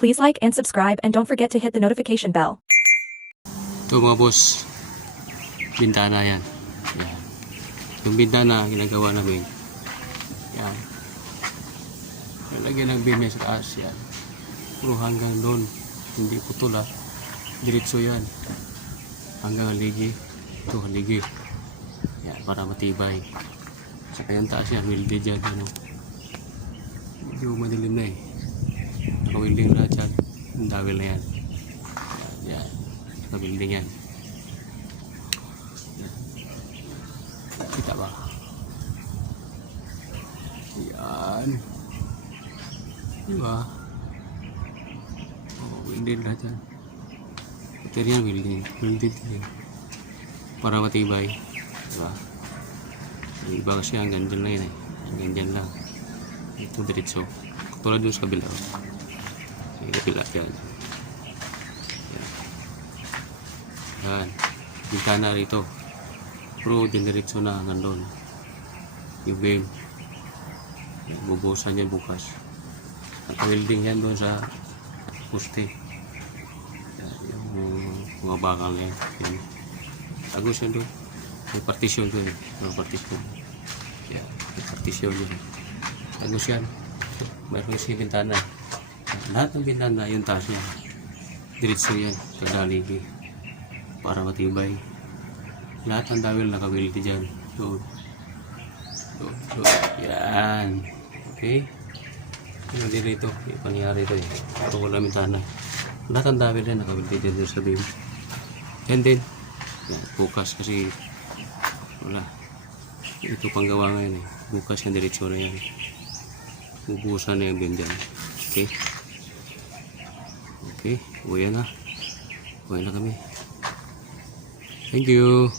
Please like and subscribe and don't forget to hit the notification bell. Ito mga boss, bintana yan. Yan. Yung bintana ginagawa namin. Yan. Lalagyan ng beam sa taas yan. Puro hanggang doon. Hindi putol ha. Diretso yan. Hanggang haligi. Ito haligi. Yan, para matibay. Saka yung taas yan, welded dyan. Ano. Medyo madilim na eh. Naka-welding lahat yan. Ang dawil na yan. Yan. Naka-welding yan. Kita ba? Yan. Diba? Oh, welded lahat yan. Ito yan, welded. Welded yan. Para matibay. Diba? Yung iba kasi hanggang dyan lang yan eh. Hanggang dyan lang. Ito diretso. Katulad dun sa kabila. Yung kabila yan. Yan. Yan. Bintana rito. Pero diretso na hanggang doon. Yung beam. Bubuhusan yan bukas. Naka-welding yan doon sa poste. Yan. Yung mga bakal yan. Yan. Agos yan doon. May partition doon. May partition. Yan. May partition doon. Agos yan. Mayroon kasi bintana. Lahat ng bintana yung taas yan. Diretso yan. Kadaligi. Para matibay. Lahat ng dawil naka-welded dyan. Doon. Doon. Yan. Okay. Yung dito. Yung pangyari ito eh. Ito wala bintana. Lahat ng dawil yan naka-welded dyan sa beam. Yan din. Yan. Bukas kasi wala. Ito pang gawa ngayon eh. Bukas yung diretso na yan. Bubuhusan na yung beam dyan. Okay. Okay. Uwi na. Uwi na kami. Thank you.